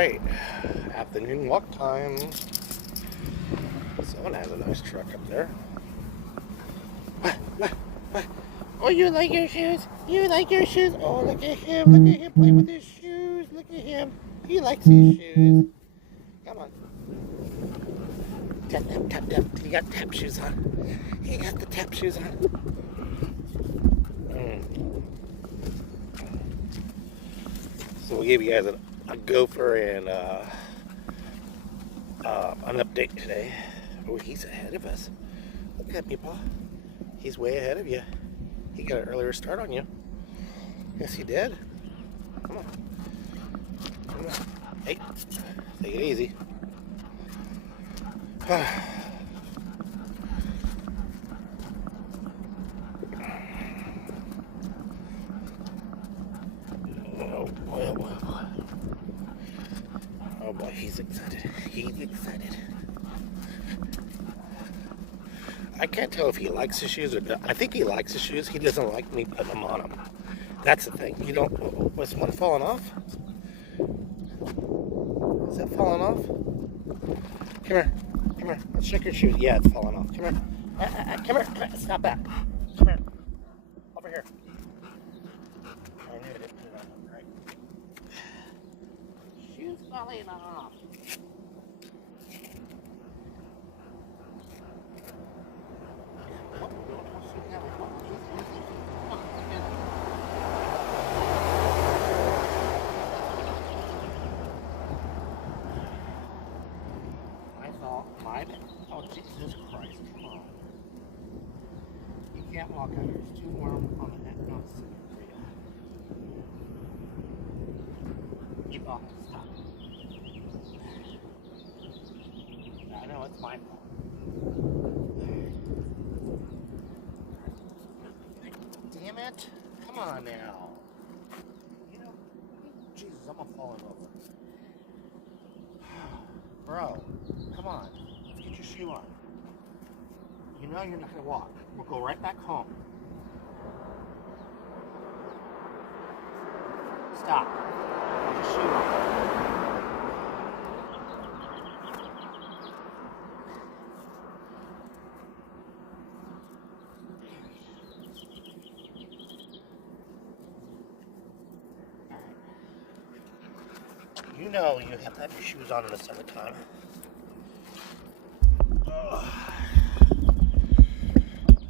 right, afternoon walk time. Someone has a nice truck up there. What? Oh, you like your shoes? You like your shoes? Oh, look at him. Look at him play with his shoes. Look at him. He likes his shoes. Come on. Tap, tap, tap, tap. He got tap shoes on. He got the tap shoes on. So we'll give you guys a gopher and an update today. Oh, he's ahead of us. Look at me, Paul. He's way ahead of you. He got an earlier start on you. Yes, he did. Come on. Come on. Hey, take it easy. Oh, boy, oh, boy, oh, boy. Oh, boy, he's excited. He's excited. I can't tell if he likes his shoes or not. I think he likes his shoes. He doesn't like me putting them on him. That's the thing. You don't... Was one falling off? Is that falling off? Come here. Come here. Let's check your shoes. Yeah, it's falling off. Come here. Come here. Come here. Stop that. Come here. Over here. I knew I didn't put it on. Right. Shoes falling off. Oh, Jesus Christ, come on. You can't walk out here. It's too warm on the neck. No, it's for you. Keep off. Stop. I know, it's my fault. Damn it. Come on now. You know, Jesus, I'm gonna fall over. Bro, come on. Get your shoe on. You know you're not going to walk. We'll go right back home. Stop. Get your shoe on. You know you have to have your shoes on in the summertime.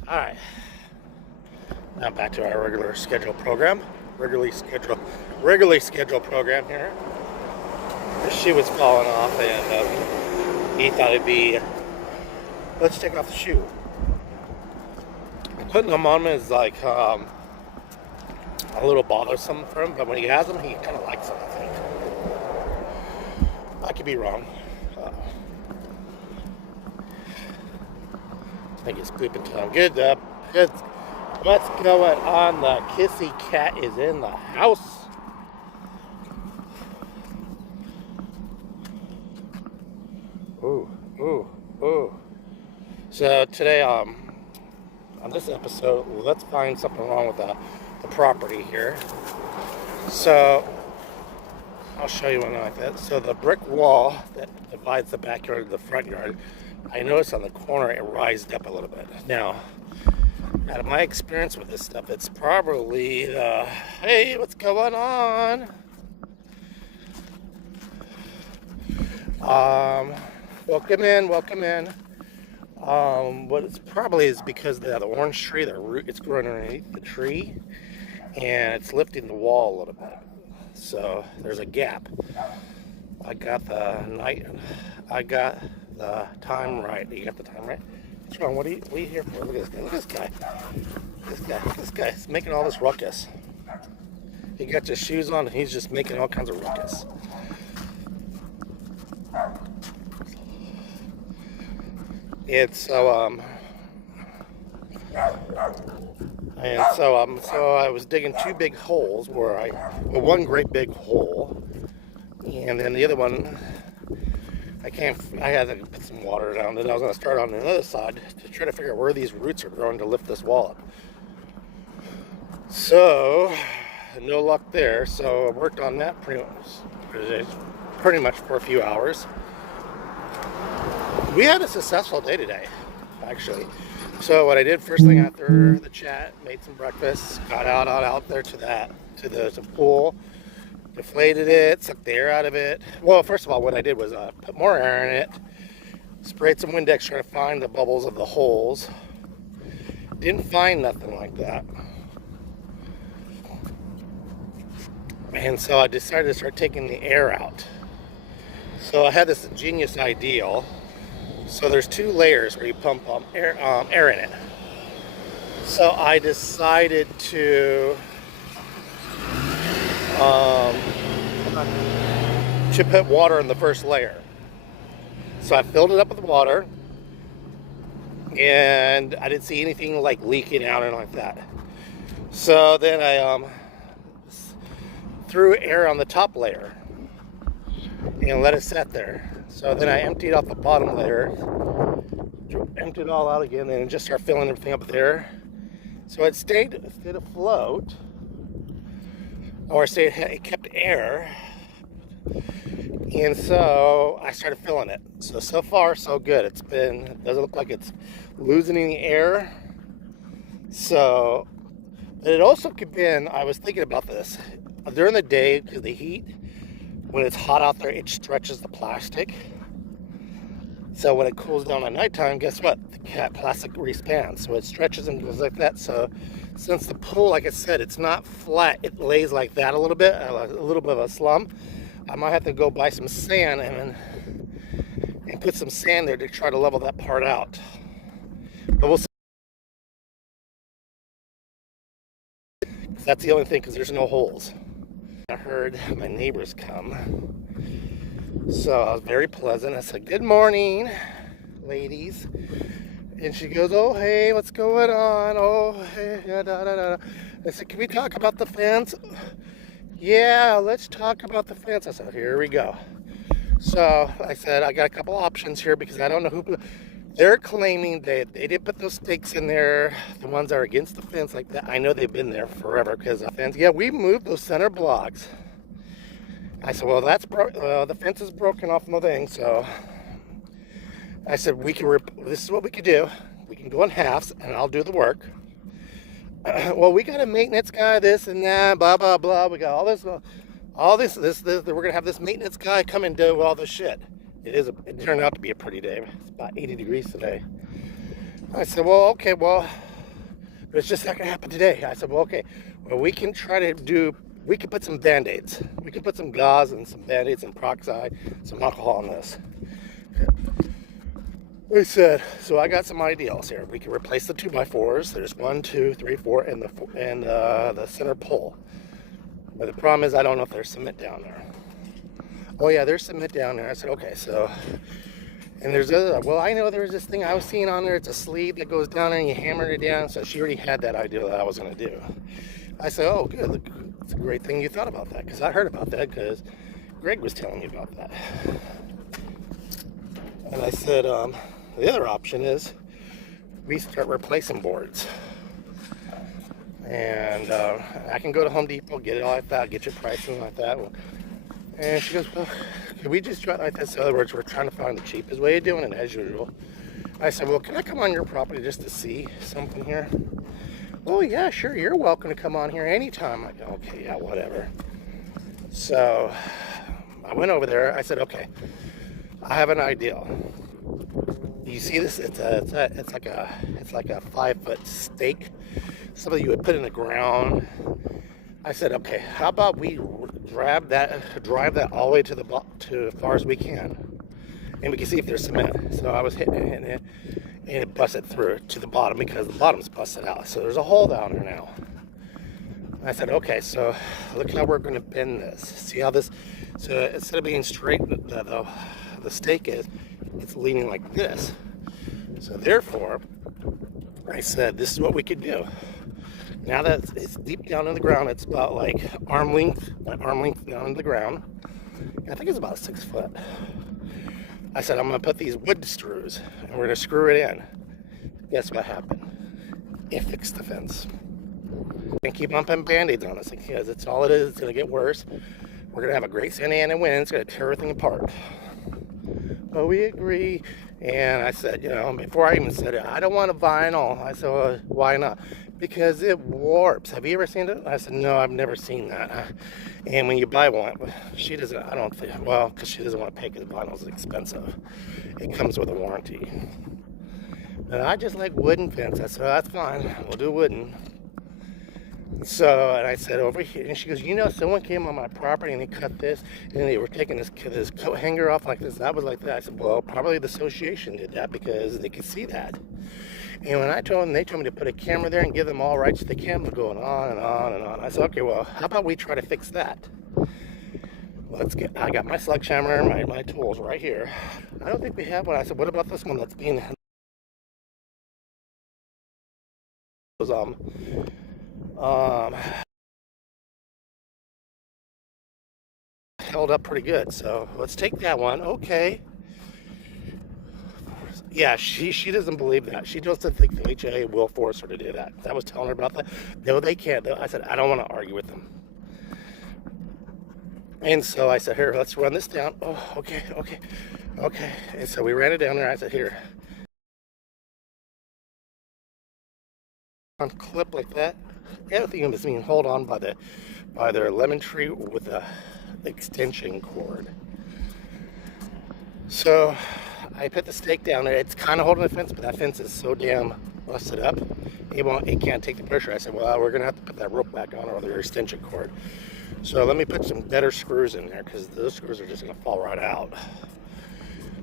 Alright, now back to our regularly scheduled program program here. The shoe was falling off and he thought it'd be, let's take off the shoe. Putting them on is like a little bothersome for him, but when he has them, he kind of likes them, I think. I could be wrong. I think it's sleeping time. Good. What's going on? The kissy cat is in the house. Ooh. So today, on this episode, let's find something wrong with the property here. So I'll show you one like that. So the brick wall that divides the backyard and the front yard, I noticed on the corner it rised up a little bit. Now, out of my experience with this stuff, it's probably hey, what's going on? Welcome in. What it's probably is because the orange tree, the root, it's growing underneath the tree, and it's lifting the wall a little bit. So there's a gap. I got the time right. You got the time right? What's wrong? What are you here for? Look at this guy. This guy's making all this ruckus. He got his shoes on and he's just making all kinds of ruckus. It's so I was digging two big holes one great big hole, and then the other one I had to put some water down, and I was going to start on the other side to try to figure out where these roots are growing to lift this wall up. So, no luck there. So I worked on that pretty pretty much for a few hours. We had a successful day today, actually. So what I did first thing after the chat, made some breakfast, got out there to the pool, deflated it, sucked the air out of it. Well, first of all, what I did was put more air in it, sprayed some Windex trying to find the bubbles of the holes. Didn't find nothing like that. And so I decided to start taking the air out. So I had this ingenious idea. So there's 2 layers where you pump air in it. So I decided to put water in the first layer. So I filled it up with water, and I didn't see anything like leaking out or like that. So then I threw air on the top layer and let it sit there. So then I emptied out the bottom layer, emptied it all out again, and just started filling everything up there. So it stayed afloat, or it kept air. And so I started filling it. So far so good. It doesn't look like it's losing any air. So, but it also could be, I was thinking about this, during the day, because the heat, when it's hot out there, it stretches the plastic. So when it cools down at nighttime, guess what? The plastic expands. So it stretches and goes like that. So since the pool, like I said, it's not flat, it lays like that a little bit of a slump. I might have to go buy some sand and put some sand there to try to level that part out. But we'll see. That's the only thing, because there's no holes. I heard my neighbors come. So I was very pleasant. I said, "Good morning, ladies." And she goes, "Oh, hey, what's going on? Oh, hey, da, da, da." I said, "Can we talk about the fence?" "Yeah, let's talk about the fence." I said, "Here we go." So I said, "I got a couple options here, because I don't know who." They're claiming they did put those stakes in there, the ones that are against the fence like that. I know they've been there forever, because the fence, yeah, we moved those center blocks. I said, "Well, the fence is broken off the thing." So I said, this is what we could do. We can go in halves, and I'll do the work. Well, we got a maintenance guy, this and that, blah, blah, blah. We got all this. We're going to have this maintenance guy come and do all this shit. It turned out to be a pretty day. It's about 80 degrees today. I said, "Well, okay, but it's just not going to happen today." I said, "Well, okay, we can we can put some Band-Aids. We can put some gauze and some Band-Aids and peroxide, some alcohol on this." I said, so I got some ideals here. We can replace the 2x4s. There's 1, 2, 3, 4, and the center pole. But the problem is, I don't know if there's cement down there. "Oh yeah, there's cement down there." I said, "Okay, so," and I know there's this thing I was seeing on there. It's a sleeve that goes down there and you hammer it down. So she already had that idea that I was going to do. I said, "Oh, good. It's a great thing you thought about that, because I heard about that because Greg was telling me about that." And I said, the other option is we start replacing boards. And I can go to Home Depot, get it all like that, get your pricing like that. And she goes, "Well, can we just try it like this?" In other words, we're trying to find the cheapest way of doing it, as usual. I said, "Well, can I come on your property just to see something here?" "Oh, yeah, sure. You're welcome to come on here anytime." I go, "Okay, yeah, whatever." So I went over there. I said, "Okay, I have an idea. You see this? It's like a 5-foot stake. Something you would put in the ground." I said, "Okay, how about we drive that all the way to as far as we can, and we can see if there's cement." So I was hitting it, and it busted through to the bottom, because the bottom's busted out. So there's a hole down there now. I said, "Okay, so look how we're going to bend this. See how this? So instead of being straight, the stake it's leaning like this. So therefore, I said, this is what we could do. Now that it's deep down in the ground, it's about like arm length down in the ground. I think it's about 6 foot. I said, I'm going to put these wood screws, and we're going to screw it in." Guess what happened? It fixed the fence. And keep on putting Band-Aids on this, because it's all it is. It's going to get worse. We're gonna have a great Santa Ana wind. It's gonna tear everything apart. But we agree. And I said, you know, before I even said it, I don't want a vinyl. I said, well, why not? Because it warps. Have you ever seen it? I said, no, I've never seen that. And when you buy one, she doesn't, I don't think, well, because she doesn't want to pay because vinyl is expensive. It comes with a warranty. And I just like wooden fence. I said, that's fine. We'll do wooden. So, and I said, over here, and she goes, you know, someone came on my property and they cut this, and they were taking this coat hanger off like this. That was like that. I said, well, probably the association did that because they could see that. And when I told them, they told me to put a camera there and give them all rights to the camera going on and on and on. I said, okay, well, how about we try to fix that? I got my sledgehammer and my tools right here. I don't think we have one. I said, what about this one that's being held up pretty good, so let's take that one. Okay. Yeah, she doesn't believe that. She doesn't think the HIA will force her to do that. I was telling her about that. No, they can't. I said, I don't want to argue with them. And so I said, here, let's run this down. Oh, okay. And so we ran it down there. I said, here. Clip like that. Everything is being held on by their lemon tree with a extension cord. So I put the stake down there. It's kind of holding the fence, but that fence is so damn busted up, it can't take the pressure. I said, well, we're gonna have to put that rope back on or their extension cord. So let me put some better screws in there because those screws are just gonna fall right out.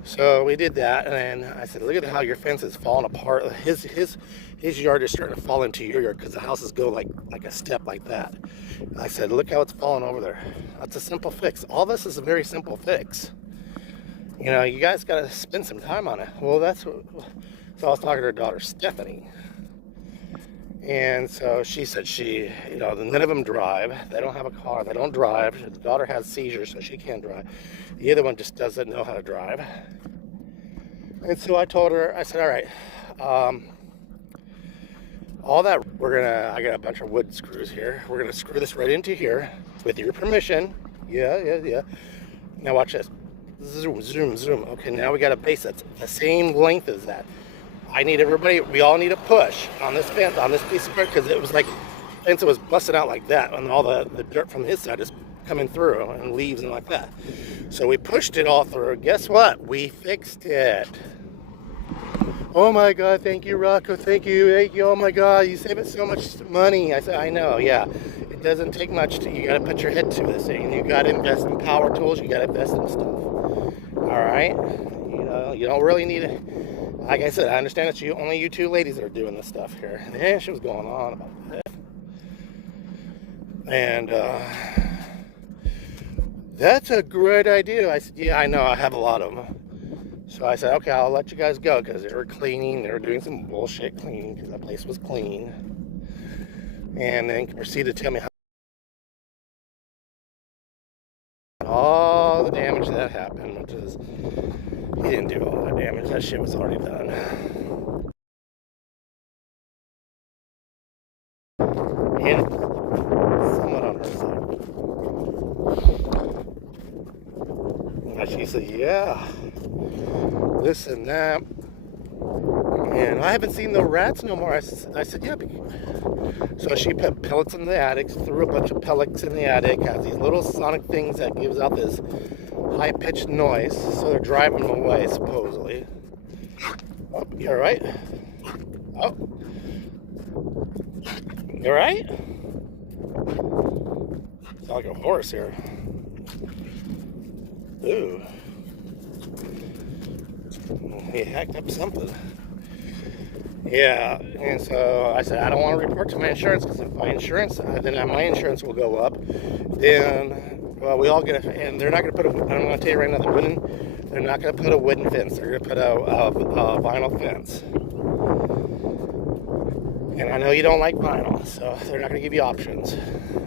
So we did that, and I said, look at how your fence is falling apart. His yard is starting to fall into your yard because the houses go like a step like that. And I said, look how it's falling over there. That's a simple fix. All this is a very simple fix. You know, you guys got to spend some time on it. Well, so I was talking to her daughter, Stephanie. And so she said none of them drive. They don't have a car. They don't drive. The daughter has seizures, so she can't drive. The other one just doesn't know how to drive. And so I told her, I said, all right, all that, I got a bunch of wood screws here. We're going to screw this right into here with your permission. Yeah. Now watch this. Zoom. Okay, now we got a base that's the same length as that. We all need a push on this fence, on this piece of wood, because it was like, fence was busted out like that, and all the dirt from his side is coming through, and leaves and like that. So we pushed it all through. Guess what? We fixed it. Oh my God, thank you, Rocco, thank you, oh my God, you saved us so much money. I said, I know, yeah. It doesn't take much you gotta put your head to this thing. You gotta invest in power tools, you gotta invest in stuff. All right? You know, you don't really need it. Like I said, I understand it's only you two ladies that are doing this stuff here. And she was going on about that. And that's a great idea. I said, yeah, I know, I have a lot of them. So I said, okay, I'll let you guys go because they were cleaning. They were doing some bullshit cleaning because that place was clean. And then proceeded to tell me all the damage that happened, which is, he didn't do all the damage. That shit was already done. And somewhat on her side. And she said, yeah, this and that. And I haven't seen the rats no more. I said, yeah. So she put pellets in the attic, threw a bunch of pellets in the attic, has these little sonic things that gives out this high-pitched noise, so they're driving them away, supposedly. Oh, you alright? Oh. You alright? Sound like a horse here. Ooh. He hacked up something. Yeah, and so I said, I don't want to report to my insurance, because if my insurance, then my insurance will go up. Then, well, we all get and they're not going to put I'm going to tell you right now, they're not going to put a wooden fence. They're going to put a vinyl fence. And I know you don't like vinyl, so they're not going to give you options.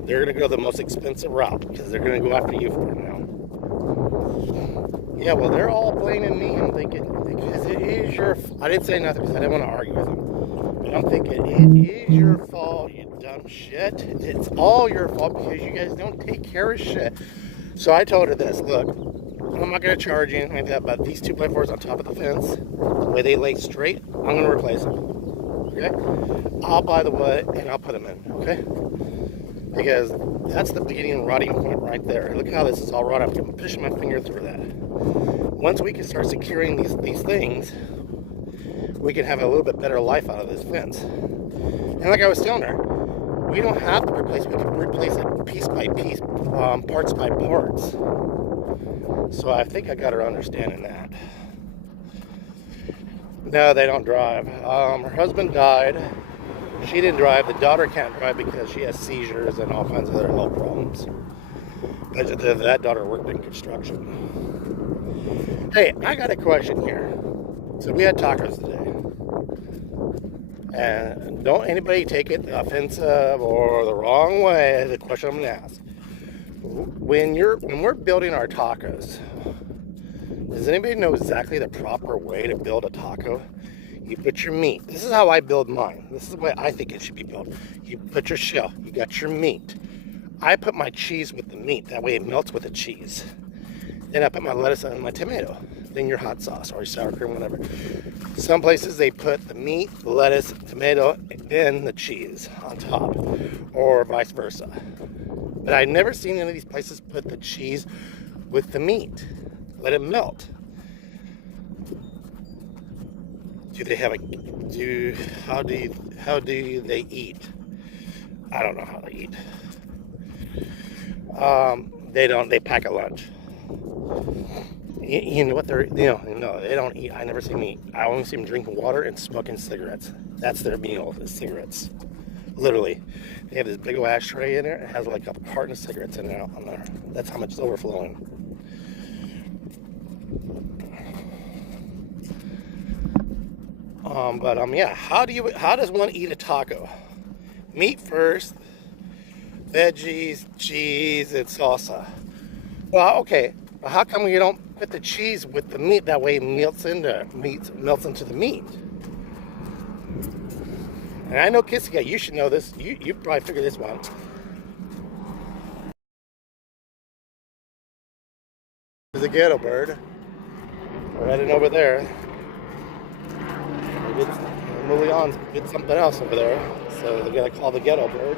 They're going to go the most expensive route, because they're going to go after you for it now. Yeah, well, they're all blaming me. I'm thinking, because it is your I didn't say nothing because I didn't want to argue with them. But I'm thinking, it is your fault, you dumb shit. It's all your fault because you guys don't take care of shit. So I told her this, look, I'm not going to charge you anything like that, but these 2x4s on top of the fence, the way they lay straight, I'm going to replace them. Okay? I'll buy the wood and I'll put them in. Okay? Because that's the beginning and rotting point right there. Look how this is all rotted. I'm pushing my finger through that. Once we can start securing these things, we can have a little bit better life out of this fence. And like I was telling her, we don't have to replace, we can replace it piece by piece, parts by parts. So I think I got her understanding that. No, they don't drive. Her husband died. She didn't drive. The daughter can't drive because she has seizures and all kinds of other health problems. But that daughter worked in construction. Hey, I got a question here. So we had tacos today. And don't anybody take it offensive or the wrong way, the question I'm going to ask. When we're building our tacos, does anybody know exactly the proper way to build a taco? You put your meat. This is how I build mine. This is the way I think it should be built. You put your shell. You got your meat. I put my cheese with the meat. That way it melts with the cheese. Then I put my lettuce and my tomato. Then your hot sauce or your sour cream, whatever. Some places they put the meat, the lettuce, tomato, and then the cheese on top. Or vice versa. But I've never seen any of these places put the cheese with the meat. Let it melt. Do they have how do they eat? I don't know how they eat. They pack a lunch. You know what no, they don't eat. I never see them eat. I only see them drinking water and smoking cigarettes. That's their meal, is cigarettes. Literally. They have this big old ashtray in there. It has like a carton of cigarettes in there on there. That's how much is overflowing. Yeah, how does one eat a taco? Meat first, veggies, cheese, and salsa. Well, okay, but how come you don't put the cheese with the meat? That way it melts into the meat. And I know Kissika, you should know this. You probably figured this one. There's a ghetto bird. We're heading over there. Mulian did something else over there, so they're gonna call the ghetto bird.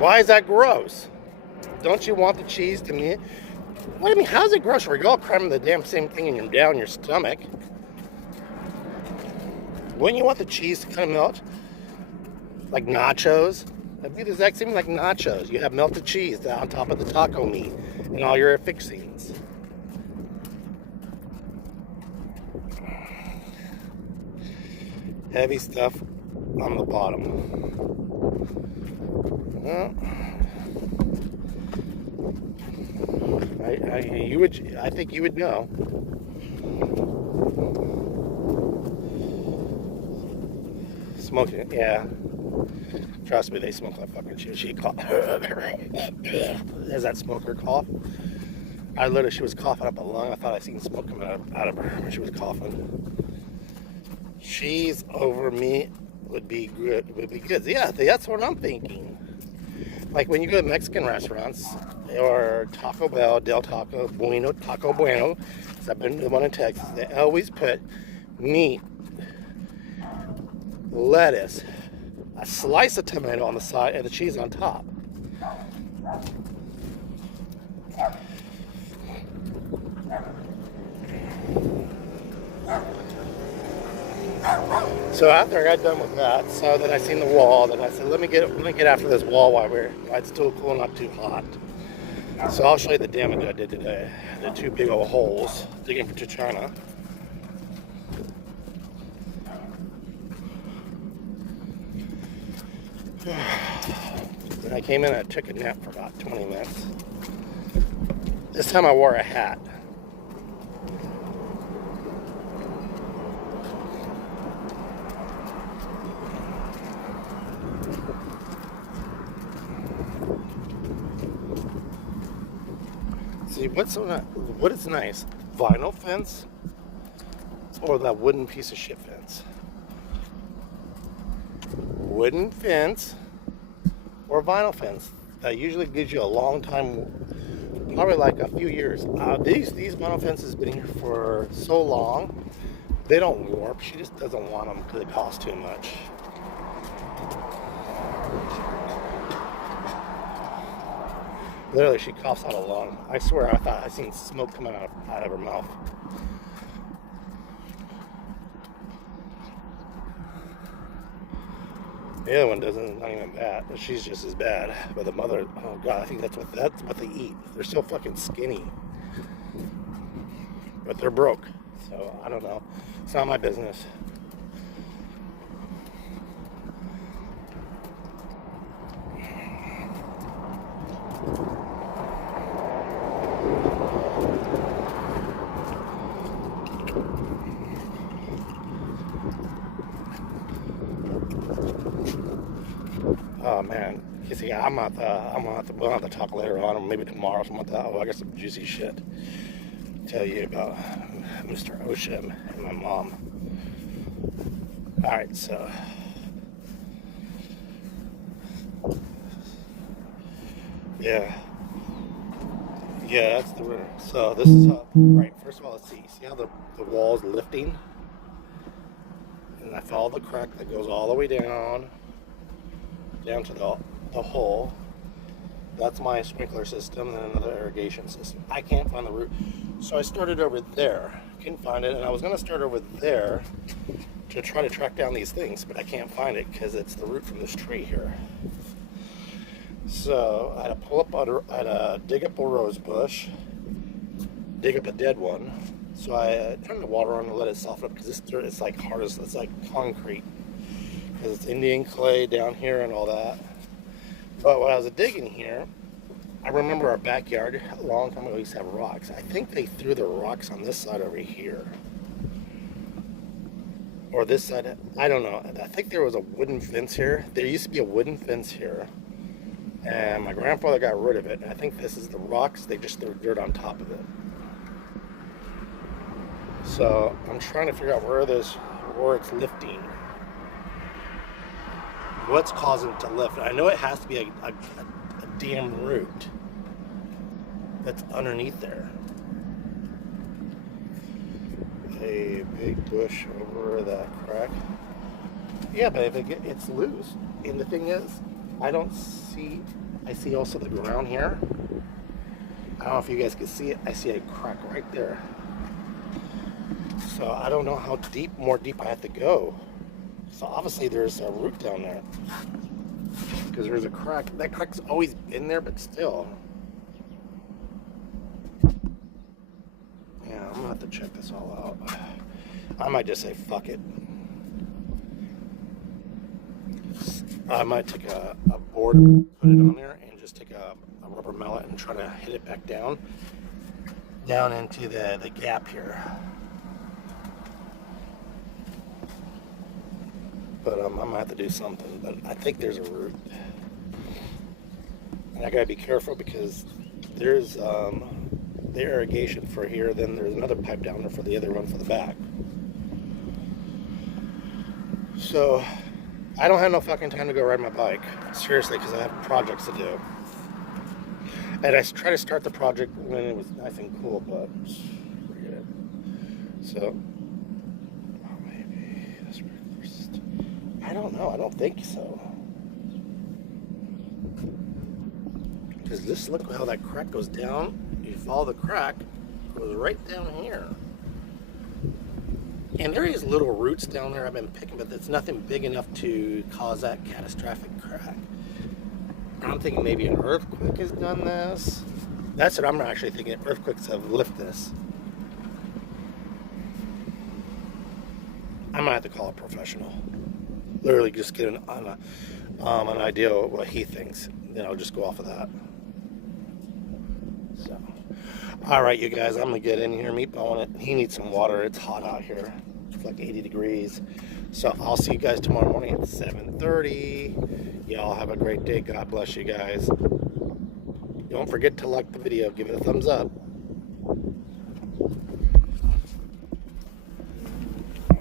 Why is that gross? Don't you want the cheese to me? What do you mean? How's it gross? We're all cramming the damn same thing down your stomach. Wouldn't you want the cheese to kind of melt? Like nachos? That'd be the exact same like nachos. You have melted cheese on top of the taco meat and all your fixings. Heavy stuff on the bottom. Well, I think you would know. Smoking, yeah. Trust me, they smoke like fucking shit. She coughed. There's that smoker cough. She was coughing up a lung. I thought I seen smoke coming out of her when she was coughing. Cheese over meat would be good. Yeah, that's what I'm thinking. Like when you go to Mexican restaurants or Taco Bell, Del Taco, Taco Bueno, because I've been to the one in Texas, they always put meat, lettuce, a slice of tomato on the side, and the cheese on top. So after I got done with that, so then I seen the wall. Then I said, let me get after this wall while it's still cool, not too hot. So I'll show you the damage I did today. I did 2 big old holes digging for China. And I came in and I took a nap for about 20 minutes. This time I wore a hat. See, what is nice? Vinyl fence or that wooden piece of shit fence? Wooden fence or vinyl fence. that usually gives you a long time, probably like a few years. These vinyl fences have been here for so long, they don't warp. She just doesn't want them because it costs too much. Literally, she coughs out a lung. I swear, I thought I seen smoke coming out of her mouth. The other one doesn't, not even bad. She's just as bad. But the mother, oh god, I think that's what they eat. They're so fucking skinny. But they're broke. So I don't know. It's not my business. Oh man, you see, we'll have to talk later on, or maybe tomorrow or something like that. Oh, I got some juicy shit to tell you about Mr. Oshim and my mom. Alright, so yeah, that's the river. So this is how, right, first of all, let's see how the wall's lifting, and I follow the crack that goes all the way down to the hole. That's my sprinkler system, and then another irrigation system. I can't find the root, so I started over there. Couldn't find it, and I was going to start over there to try to track down these things, but I can't find it because it's the root from this tree here. So I had to dig up a rose bush, dig up a dead one. So I turned the water on and let it soften up because this dirt is like hard as, it's like concrete. Because it's Indian clay down here and all that. But when I was digging here, I remember our backyard a long time ago used to have rocks. I think they threw the rocks on this side over here. Or this side, I don't know. I think there was a wooden fence here. There used to be a wooden fence here. And my grandfather got rid of it. And I think this is the rocks, they just threw dirt on top of it. So I'm trying to figure out where it's lifting. What's causing it to lift? I know it has to be a damn root that's underneath there. A big bush over that crack. Yeah, but if it's loose. And the thing is, I see also the ground here. I don't know if you guys can see it. I see a crack right there. So I don't know how more deep I have to go. So obviously there's a root down there. Because there's a crack. That crack's always been there, but still. Yeah, I'm gonna have to check this all out. I might just say fuck it. I might take a board, put it on there, and just take a rubber mallet and try to hit it back down into the gap here. But I'm gonna have to do something. But I think there's a root, and I gotta be careful because there's the irrigation for here. Then there's another pipe down there for the other one for the back. So I don't have no fucking time to go ride my bike, seriously, because I have projects to do. And I try to start the project when it was nice and cool, but forget it. So maybe the sprinkler system. I don't know. I don't think so. Because just look how that crack goes down. You follow the crack, it goes right down here. And there is little roots down there I've been picking, but it's nothing big enough to cause that catastrophic crack. I'm thinking maybe an earthquake has done this. That's what I'm actually thinking. Earthquakes have lifted this. I might have to call a professional. Literally just get an idea of what he thinks. Then I'll just go off of that. So, all right, you guys, I'm gonna get in here, meatballing it. He needs some water. It's hot out here. It's like 80 degrees. So I'll see you guys tomorrow morning at 7:30. Y'all have a great day. God bless you guys. Don't forget to like the video. Give it a thumbs up.